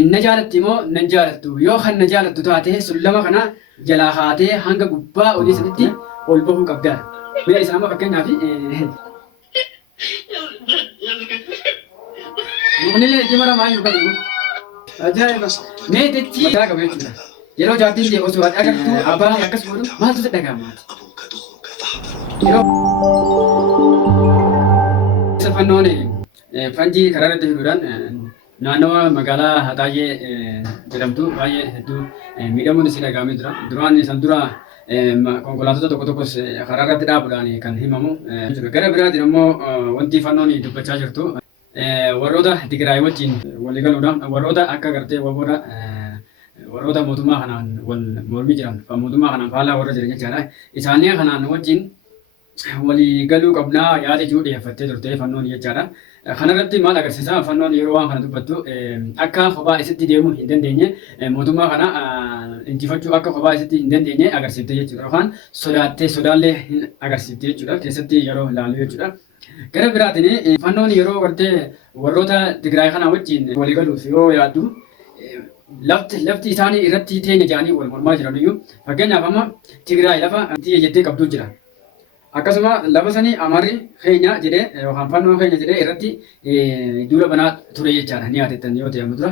Najaalatti immoo nan jaalattu yoo kan na jaalattu taate sullama kana jalaa haatee hanga gubbaa olii saditti ol bahuu qabda. Biyya isaa amma fakkeenyaaf muknillee itti mara maayuu qabu. Ajaa'iba! Mee dachii mataa qabu jechuudha. Yeroo jaartiin ta'e osoo agartu abbaa akkas godhu maaltu si dhaga'ama? Yeroo fannoon fanjii karaa irratti hidhuudhaan naannoo magaalaa Hataayee jedhamtu baay'ee hedduu miidhamuun isin dhaga'amee jira. Duraan isaan dura konkolaattota tokko tokkos karaa irratti dhaabuudhaan kan himamu. Gara biraatiin immoo wanti fannoon dubbachaa jirtu warroota Tigraay wajjin walii galuudhaan warroota akka gartee warroota mootummaa kanaan wal mormii jiran mootummaa kanaan faallaa warra jiran jechaadha. Isaanii kanaan wajjin walii galuu qabnaa yaada jiru dhiyeeffattee turte fannoon jechaadha. Kanarratti maal agarsiisa fannoon yeroo waan kana dubbattu akka kophaa isitti deemuu hin dandeenye mootummaa kana injifachuu akka kophaa isitti hin dandeenye agarsiifte jechuudha. Yookaan sodaattee sodaallee hin agarsiifte jechuudha. Keessatti yeroo ilaallu jechuudha. Gara biraatiin fannoon yeroo gartee warroota Tigraay kana wajjin walii galuuf yoo yaaddu lafti isaanii irratti teenya jedhanii wal mormaa jiran iyyuu fakkeenyaaf amma Tigraay lafa jettee qabdu jira. Akkasuma lafa sanii amarri keenya jedhee yookaan fannoon keenya jedhee irratti duula banaa ture jechaadha ni yaadattan yoo ta'e dura.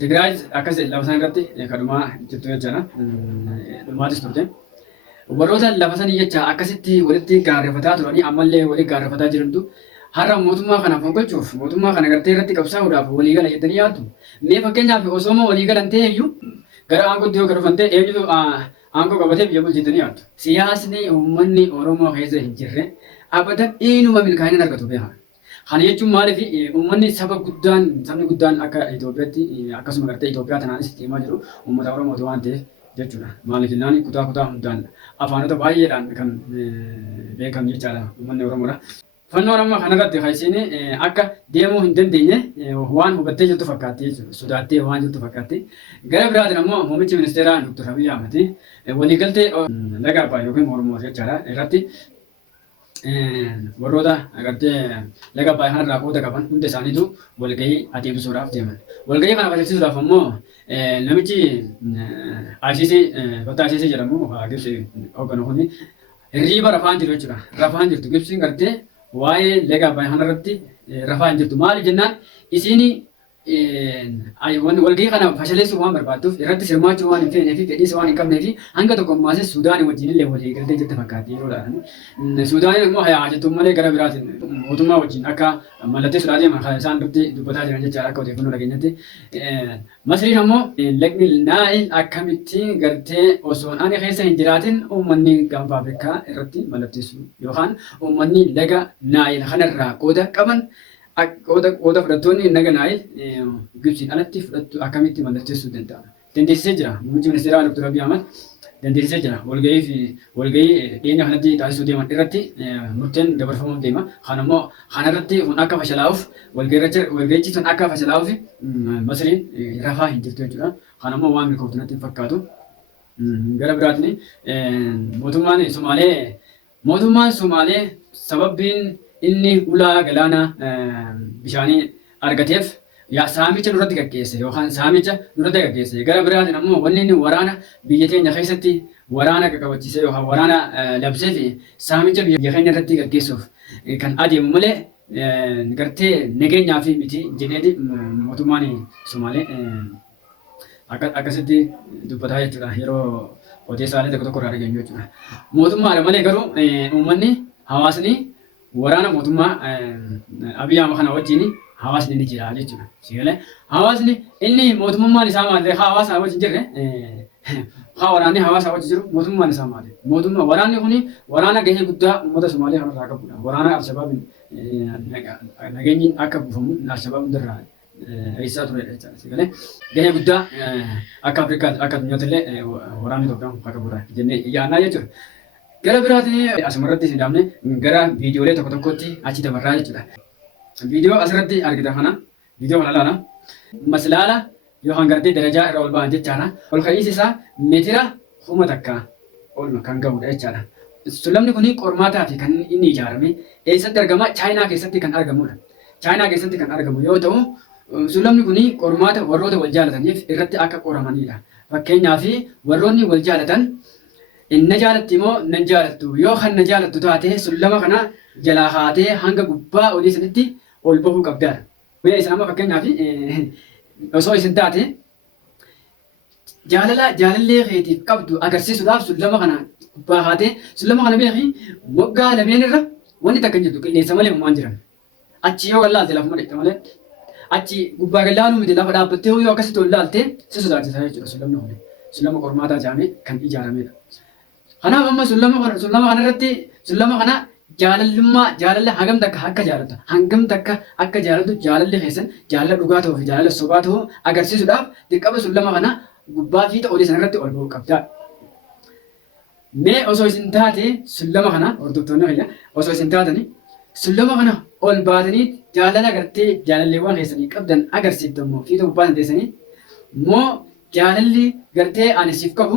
Tigraay akkas lafa sana irratti kadhumaa jirtu jechaadha. Dhumaatis turte. Warroota lafa sanii jecha akkasitti walitti gaarreeffataa turanii ammallee walitti gaarreeffataa jirantu har'a mootummaa kana fonqolchuuf mootummaa kana gartee irratti qabsaa'uudhaaf waliigala jettanii yaaddu. Mee fakkeenyaaf osoo waliigalan ta'e iyyuu gara aangootti yoo dhufan ta'e eenyutu aangoo qabatee biyya bulchitanii yaaddu. Siyaasni uummanni Oromoo keessa hin jirre abadan eenyuma milkaa'ina argatu beeka. Kana jechuun maaliif uummanni sabni guddaan akka Itoophiyaatti akkasuma gartee Itoophiyaa tanaanis deemaa jiru uummata Oromooti waan ta'eef jechuudha. Maaliif jennaan kutaa hundaan afaanota baay'eedhaan kan beekamu jechaadha uummanni Oromoodha. Fannoon amma kanarratti haysiin akka deemuu hin dandeenye waan hubattee jirtu fakkaatti jechuudha. Sodaattee waan jirtu fakkaatti. Gara biraatiin ammoo muummichi ministeeraa Dr. Abiy Ahmed waliigaltee laga Abbaay yookiin Oromoo jechaadha irratti warroota agartee laga Abbaay kanarraa qooda qaban hunda isaaniitu walgahii adeemsisuudhaaf deeman. Walgahii kana adeemsisuudhaaf ammoo namichi Fattaa Asiisii jedhamu Gibsi hoogganu kuni hirriiba rafaan jiru jechuudha. Rafaan jirtu Gibsiin gartee waa'ee laga Abbaay kanarratti rafaa hin jirtu. Maali jennaan isiin walgahii kana fashaleessuu waan barbaadduuf irratti hirmaachuu waan hin feenee fi fedhiis waan hin qabnee fi hanga tokko maasis Suudaanii wajjin illee walii galtee jirti fakkaatti yeroodha. Suudaaniin immoo hayaa jettu malee gara biraatiin mootummaa wajjin akka mallattee Suudaanii isaan irratti dubbataa jiran jechaadha akka odeeffannoo dhageenyatti. Masriin ammoo lagni Naayil akkamittiin gartee osoo ani keessa hin jiraatin uummanni gaanfa Afrikaa irratti mallatteessu yookaan uummanni laga Naayil kanarraa qooda qaban qooda fudhattoonni laga Naayil Gibsiin alatti fudhattu akkamitti mallatteessuu danda'a. Dandeessisee jira. Muummichi ministeeraa Dr. Abiy Ahmed dandeessisee jira. Walgahii dhiyeenya kanatti taasisuu deeman irratti murteen dabarfamuu deema. Kanammoo kanarratti kun akka fashalaa'uuf walgahichi sun akka fashalaa'uuf Masriin rafaa hin jirtu jechuudha. Kanammoo waan milkooftu natti hin fakkaatu. Gara biraatiin mootummaan Somaalee sababbiin inni ulaa galaana bishaanii argateef saamicha duratti gaggeesse yookaan saamicha duratti gaggeesse. Gara biraatiin ammoo wanni inni waraana biyya keenya keessatti waraana qaqqabachiisee yookaan waraana labsee fi saamicha biyya keenya irratti gaggeessuuf kan adeemu malee gartee nageenyaa fi miti jedheeti mootummaan Somaalee akkasitti dubbataa jechuudha yeroo odeessaalee tokko irraa dhageenyu jechuudha. Mootummaadha malee garuu uummanni hawaasni waraana mootummaa Abiy Ahmed kana wajjin hawaasni ni jira jechuudha. Sigalee hawaasni inni mootummaan isaa maali? Hawaasa wajjin jirre waraanni hawaasa wajjin jiru mootummaan isaa maali? Waraanni kuni waraana gahee guddaa uummata Somaalee kanarraa qabudha. Waraana Alshabaabiin nageenyi akka buufamu Alshabaab hundarraa eegsisaa turedha jechuudha. Sigalee gahee guddaa akka Afrikaatti akka addunyaatti illee waraanni Itoophiyaan akka qabudha jennee yaadnaa jechuudha. Gara biraatiin asumarratti hin daamne gara viidiyoolee tokkotti achi dabarraa jechuudha. Viidiyoo asirratti argita kana viidiyoo kana ilaala. Maslaala yookaan gartee darajaa irra ol ba'an jechaadha. Ol ka'iinsi isaa meetira 1,000 ol kan gahudha jechaadha. Sullamni kun qormaataa fi kan inni ijaarame eessatti argama? Chaayinaa keessatti kan argamudha. Chaayinaa keessatti kan argamu yoo ta'u Sullamni kuni qormaata warroota wal jaalataniif irratti akka qoramanidha. Fakkeenyaaf warroonni wal jaalatan na jaalatti moo nan jaalattu yoo kan na jaalattu taate sullama kana jalaa haatee hanga gubbaa olii sanitti ol bahuu qabdaadha. Mee isaama fakkeenyaaf osoo isin taate jaalallee keetiif qabdu agarsiisuudhaaf sullama kana gubbaa haatee sullama kana beeki moggaa lameen irra wanti takka hin jirtu qilleensa malee uumaan jiran. Achi yoo wallaalte lafuma dhaqxe malee achi gubbaa gallaanuu miti lafa dhaabbattee yoo akkasitti ol laalte si sodaachisa jechuudha sullamni kun. Sullama qormaataa jedhamee kan ijaaramedha. Kanaaf amma sullama kana irratti sullama kana jaalala hangam takka akka jaalattu jaalalli keessan jaalala dhugaa ta'uu fi jaalala sobaa ta'uu agarsiisuudhaaf dirqama sullama kana gubbaa fiixa olii sana irratti ol bahuu qabda. Mee osoo isin taate sullama kana hordoftoonni fayyaa osoo isin taatani sullama kana ol baatanii jaalala gartee jaalalleewwan keessanii qabdan agarsiiftamoo fiixa gubbaa dandeessanii moo jaalalli gartee ani siif qabu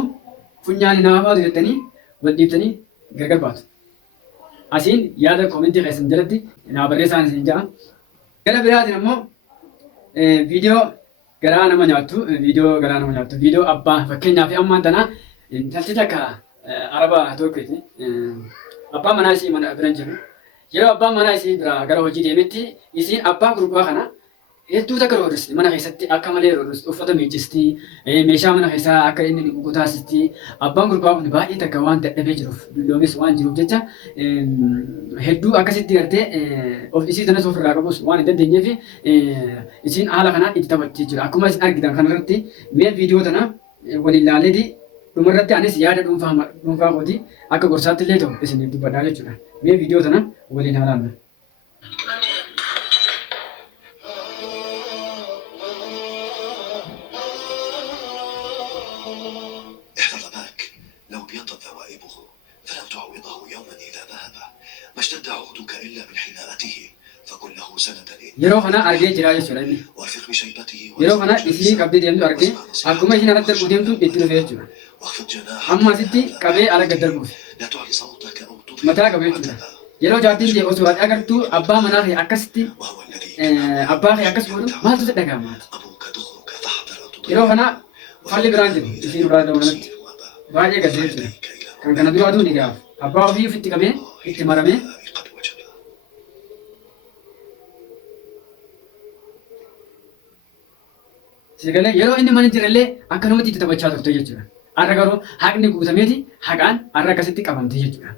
funyaani nama baatu jettanii wal dhiibtanii gargar baatu. Asiin yaada koomentii keessan jalatti naa barreessaan isin ja'a. Gara biraatiin ammoo viidiyoo garaa nama nyaattu viidiyoo abbaa fakkeenyaaf ammaan tana intalti takka araba tokkooti. Abbaan manaa isii mana bira jiru. Yeroo abbaan manaa isii bira gara hojii deemetti isiin abbaa gurbaa kana hedduu takka roorristi mana keessatti akka malee roorristi uffata miiccisti meeshaa mana keessaa akka inni dhiqu taasisti abbaan gurbaa kun baay'ee takka waan dadhabee jiruuf dulloomis waan jiruuf jecha hedduu akkasitti gartee isii tanas ofirraa qabus waan hin dandeenyeef isiin haala kanaan itti taphatti jira akkuma isin argitan kanarratti mee viidiyoo tana waliin ilaaleeti dhumarratti anis yaada dhuunfaa kooti akka gorsaatti illee ta'u isiniif dubbadhaa jechuudha mee viidiyoo tana waliin ilaalaa. ما اشتد عهدك إلا من حناءته فكن له سندا yeroo kana argee jira jechuudha inni. وافق بشيبته Yeroo kana isii qabdee deemtu argee akkuma isiin ala darbuu deemtu itti dhufee jechuudha. واخفض جناحك Amma asitti qabee ala gad darbuuf لا تعلي صوتك أو mataa تضحك qabee jechuudha. Yeroo jaartiin jee osoo ati agartu abbaa manaa kee akkasitti وهو الذي abbaa kee akkas godhu maaltu si dhagahama? أبوك دخلك فاحذر أن تضيع Yeroo kana falli biraan jiru isiin irraa dabalatti baay'ee gaddee jechuudha. Kan kana dura aduu ni gaaf abbaa ofii ofitti qabee itti maramee قد وجب Sigalee yeroo inni mana jirallee akkanumatti itti taphachaa turte jechuudha. Har'a garuu haqni guutameeti haqaan har'a akkasitti qabamte jechuudha.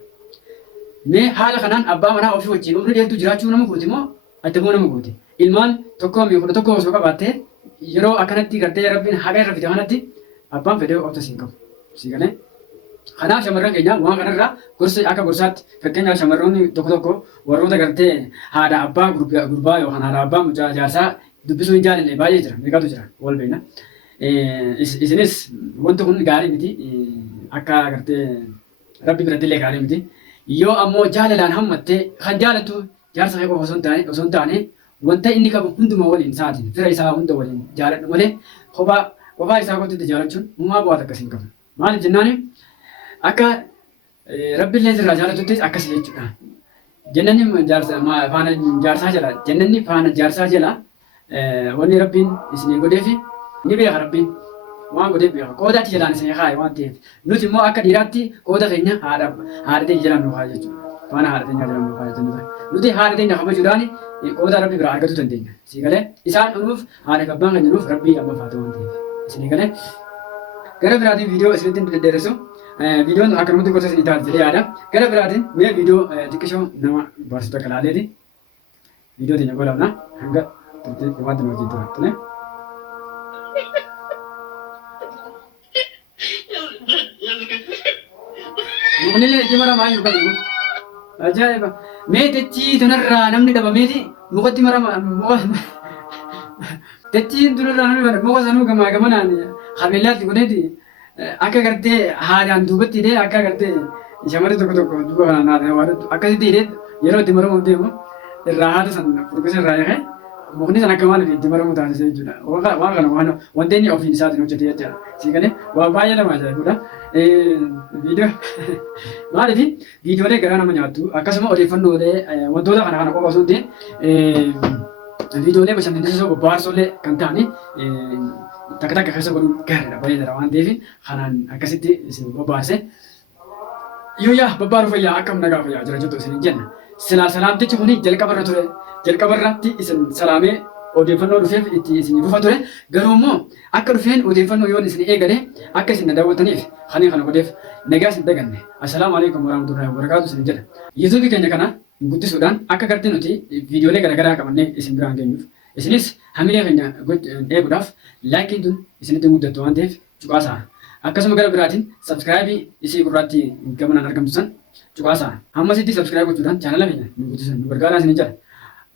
Mee haala kanaan abbaa manaa ofii wajjin umrii dheertuu jiraachuu nama guuti moo addaboo nama guuti? Ilmaan tokkoo fi kudha tokko osoo qabaattee yeroo akkanatti gartee rabbiin haqa irra fide kanatti abbaan fedhee qofta siin qabu. Sigalee kanaaf shamarran keenya waan kanarraa gorsa akka gorsaatti fakkeenyaaf shamarroonni tokko warroota gartee haadha abbaa gurbaa yookaan haadha abbaa mucaa jaarsaa dubbisuu hin jaalanne baay'ee jira meeqatu jira wal beekna. Isinis wanti kun gaarii miti akka gartee rabbi biratti illee gaarii miti. Yoo ammoo jaalalaan hammattee kan jaalattu jaarsa kee qofa osoo hin taane wanta inni qabu hunduma waliin isaatiin fira isaa hunda waliin jaaladhu malee qofaa isaa qotitti jaalachuun uumaa bu'aata akkasiin qabu. Maaliif jennaani akka rabbi illee sirraa jaalatutti akkasii jechuudha. Jannanni faana jaarsaa jala jannanni faana jaarsaa jala wanni rabbiin isinii godheefi ni beeka rabbiin waan godheef beeka qoodaatti jalaan isinii kaaye waan ta'eef nuti immoo akka dhiiraatti qooda keenya haadha teenya jalaan nu kaaye jechuudha faana haadha teenya jalaan nu kaaye jechuudha nuti haadha teenya kabajuudhaan qooda rabbi biraa argachuu dandeenya sii galee isaan dhunuuf haadha abbaan keenya nuuf rabbii lammaffaa ta'uu waan ta'eef isinii galee gara biraatiin viidiyoo isinitti deddeeressu viidiyoon akkanumatti gosa isinii taate jedhee yaada gara biraatiin mee viidiyoo xiqqishoo nama barsiisu takka laaleeti viidiyoo teenya godhamna hanga turtii wanti nu wajjin turan. Muknillee itti maramaa hin qabu. Ajaa'iba! Mee dachii tunarraa namni dhabameeti mukatti maramaa dachiin tunarraa namni dhabameeti muka sanuu gamaa gamanaan qabeellaatti godheeti akka gartee haadhaan duubatti hidhee akka gartee shamarri tokko duuba kanaan akkasitti hidhee yeroo itti maramuuf deemu irraa haadha sana furgusa irraa eegee mukni sana akka maaliif itti maramu taasise jechuudha. Waan kana wanti inni ofiin isaatiin hojjete jechuudha. Sii galee waa baay'ee nama ajaa'ibudha. Viidiyoo maaliif viidiyoolee garaa nama nyaattu akkasuma odeeffannoolee wantoota kana qofa osoo hin ta'in viidiyoolee bashannansiisoo bohaarsollee kan ta'ani takka takka keessa godhuun gaariidha bareedaadha waan ta'eef kanaan akkasitti isin bobaarse. Yaa babbaaruu fayyaa akkam nagaa fayyaa jira jettu isin jenna. Salaamtichi kuni jalqabarra ture. Jalqabarratti isin salaamee odeeffannoo dhufeef itti isin dhufa ture. Garuu immoo akka dhufeen odeeffannoo yoon isin eegale akka isin na daawwattaniif kana godheef nagaa isin daganne. Assalaamu alaikum warahmatullahi wabarakaatu isin jedha. Yuutuubii keenya kana guddisuudhaan akka gartee nuti viidiyoolee garaagaraa qabannee isin biraan geenyuuf isinis hamilee keenya eeguudhaaf laakiin tun isinitti guddattu waan ta'eef cuqaasaa. Akkasuma gara biraatiin sabskiraayibii isii gurraatti gamanaan argamtu san cuqaasaa. Hammasitti sabskiraayib gochuudhaan chaanala keenya nu guddisan nu gargaaraa isin jedha.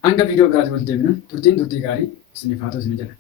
Hanga viidiyoo biraatti walitti deebinu turtii gaarii isiniif haa ta'u isin jedha.